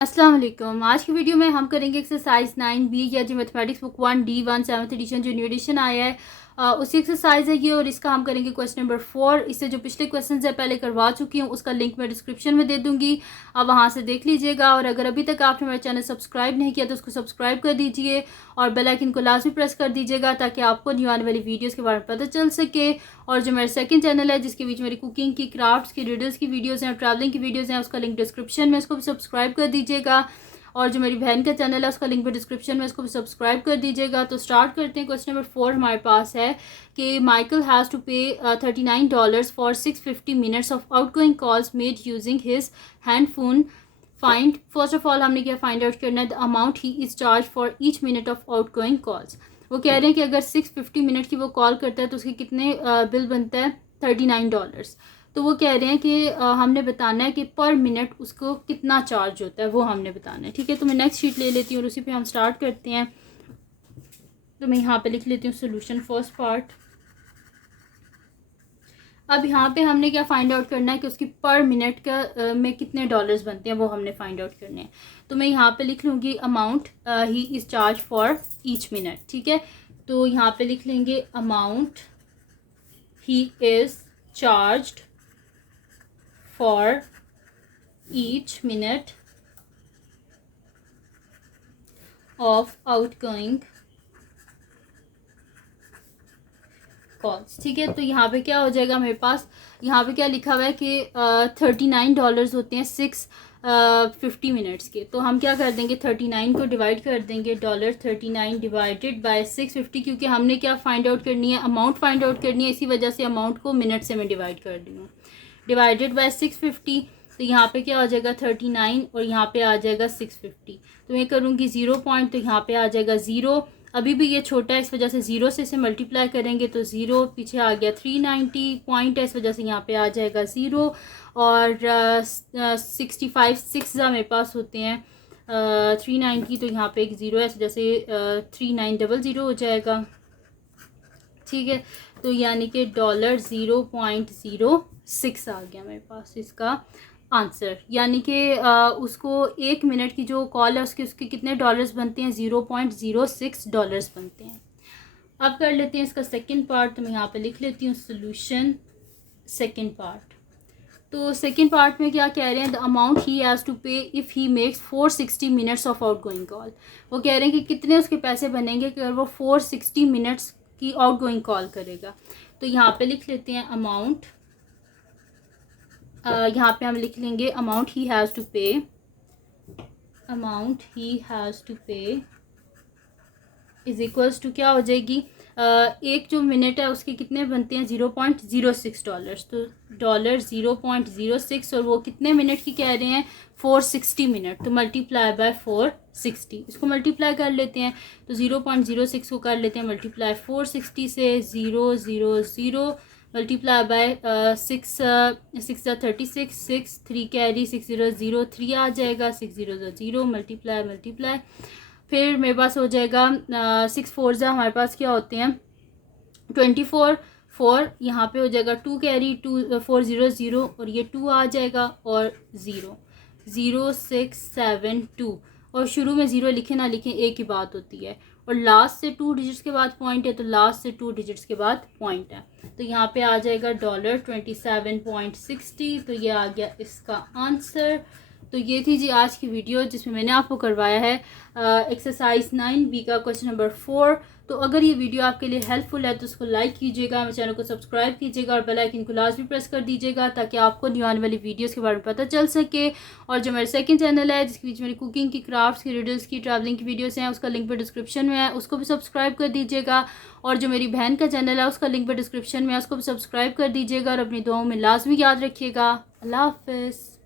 अस्सलाम वालेकुम। आज की वीडियो में हम करेंगे एक्सरसाइज 9B या जो mathematics book 1D1 7th edition जो न्यू एडिशन आया है उसी एक्सरसाइज है ये। और इसका हम करेंगे क्वेश्चन नंबर 4। इससे जो पिछले क्वेश्चन है पहले करवा चुकी हूँ, उसका लिंक मैं डिस्क्रिप्शन में दे दूँगी, आप वहाँ से देख लीजिएगा। और अगर अभी तक आपने मेरा चैनल सब्सक्राइब नहीं किया तो उसको सब्सक्राइब कर दीजिए और बेल आइकन को लाजमी प्रेस कर दीजिएगा ताकि आपको न्यू आने वाली वीडियोज़ के बारे में पता चल सके। और जो मेरा सेकंड चैनल है जिसके बीच मेरी कुकिंग की, क्राफ्ट्स की, रिडल्स की वीडियोज़ हैं और ट्रैवलिंग की वीडियोज़ हैं, उसका लिंक डिस्क्रिप्शन में, उसको भी सब्सक्राइब कर दीजिएगा। और जो मेरी बहन का चैनल है उसका लिंक भी डिस्क्रिप्शन में, इसको भी सब्सक्राइब कर दीजिएगा। तो स्टार्ट करते हैं। क्वेश्चन नंबर 4 हमारे पास है कि माइकल हैज़ टू पे $39 for 650 minutes of outgoing calls made using his hand phone. Find, first of all हमने क्या फाइंड आउट करना है, the amount he is charge for each minute of outgoing calls. वो कह रहे हैं कि अगर 650 मिनट की वो कॉल करता है तो उसके कितने बिल बनता है, $39। तो वो कह रहे हैं कि हमने बताना है कि पर मिनट उसको कितना चार्ज होता है, वो हमने बताना है। ठीक है, तो मैं नेक्स्ट शीट ले लेती हूँ और उसी पे हम स्टार्ट करते हैं। तो मैं यहाँ पे लिख लेती हूँ सोल्यूशन फर्स्ट पार्ट। अब यहाँ पे हमने क्या फाइंड आउट करना है कि उसकी पर मिनट का में कितने डॉलर्स बनते हैं, वो हमने फाइंड आउट करने हैं। तो मैं यहाँ पे लिख लूँगी amount he is charge for each minute. ठीक है, तो यहाँ पे लिख लेंगे amount he is charged for each minute of outgoing calls। ठीक है, तो यहाँ पे क्या हो जाएगा, मेरे पास यहाँ पे क्या लिखा हुआ है कि $39 होते हैं 650 मिनट्स के। तो हम क्या कर देंगे, 39 को डिवाइड कर देंगे, $39 डिवाइडेड बाय 650, क्योंकि हमने क्या फाइंड आउट करनी है, अमाउंट फाइंड आउट करनी है, इसी वजह से अमाउंट को मिनट से मैं डिवाइड कर दी हूँ, डिवाइडेड बाय 650। तो यहाँ पे क्या हो जाएगा 39 और यहाँ पे आ जाएगा 650। तो मैं करूँगी 0 पॉइंट, तो यहाँ पे आ जाएगा 0। अभी भी ये छोटा है, इस वजह से 0 से इसे मल्टीप्लाई करेंगे तो 0, पीछे आ गया 390 पॉइंट है, इस वजह से यहाँ पे आ जाएगा 0। और 65 6 मेरे पास होते हैं 390, तो यहाँ पे एक 0 है, इस वजह से 3900 हो जाएगा। ठीक है, तो यानी कि $0.06 आ गया मेरे पास इसका आंसर। यानी कि उसको एक मिनट की जो कॉल है उसके कितने डॉलर्स बनते हैं, $0.06 बनते हैं। अब कर लेते हैं इसका सेकंड पार्ट। तो मैं यहाँ पे लिख लेती हूँ सोल्यूशन सेकंड पार्ट। तो सेकंड पार्ट में क्या कह रहे हैं, the amount he has to pay if he makes 460 minutes of outgoing call. वो कह रहे हैं कि कितने उसके पैसे बनेंगे कि अगर वो 460 मिनट्स की आउटगोइंग कॉल करेगा। तो यहाँ पे लिख लेते हैं अमाउंट, यहाँ पे हम लिख लेंगे अमाउंट ही हैज़ टू पे, अमाउंट ही हैज़ टू पे इज इक्वल्स टू क्या हो जाएगी, एक जो मिनट है उसके कितने बनते हैं, $0.06। तो $0.06 और वो कितने मिनट की कह रहे हैं, 460 मिनट। तो मल्टीप्लाई बाय 460, इसको मल्टीप्लाई कर लेते हैं। तो 0.06 को कर लेते हैं मल्टीप्लाई 460 से, 000 मल्टीप्लाई बाय 6 36, 6 3 कैरी 6003 3 आ जाएगा, 6000 मल्टीप्लाई फिर मेरे पास हो जाएगा 6 4 हमारे पास क्या होते हैं 24, 4 यहाँ पे हो जाएगा 2 कैरी 2 400 और ये 2 आ जाएगा और 00672। और शुरू में 0 लिखे ना लिखें एक ही बात होती है। और लास्ट से 2 डिजिट्स के बाद पॉइंट है, तो लास्ट से 2 डिजिट्स के बाद पॉइंट है। तो यहाँ पे आ जाएगा $27.60। तो ये आ गया इसका आंसर। तो ये थी जी आज की वीडियो जिसमें मैंने आपको करवाया है एक्सरसाइज 9B का क्वेश्चन नंबर 4। तो अगर ये वीडियो आपके लिए हेल्पफुल है तो उसको लाइक कीजिएगा, मेरे चैनल को सब्सक्राइब कीजिएगा और बेल आइकन को लाजमी प्रेस कर दीजिएगा ताकि आपको न्यू आने वाली वीडियोस के बारे में पता चल सके। और जो मेरा सेकंड चैनल है जिसके बीच मेरी कुकिंग की, क्राफ्ट्स की, रिडल्स की, ट्रैवलिंग की वीडियोस हैं, उसका लिंक भी डिस्क्रिप्शन में है, उसको भी सब्सक्राइब कर दीजिएगा। और जो मेरी बहन का चैनल है उसका लिंक भी डिस्क्रिप्शन में है, उसको भी सब्सक्राइब कर दीजिएगा। और अपनी दुआओं में लाजमी याद रखिएगा। अल्लाह हाफिज़।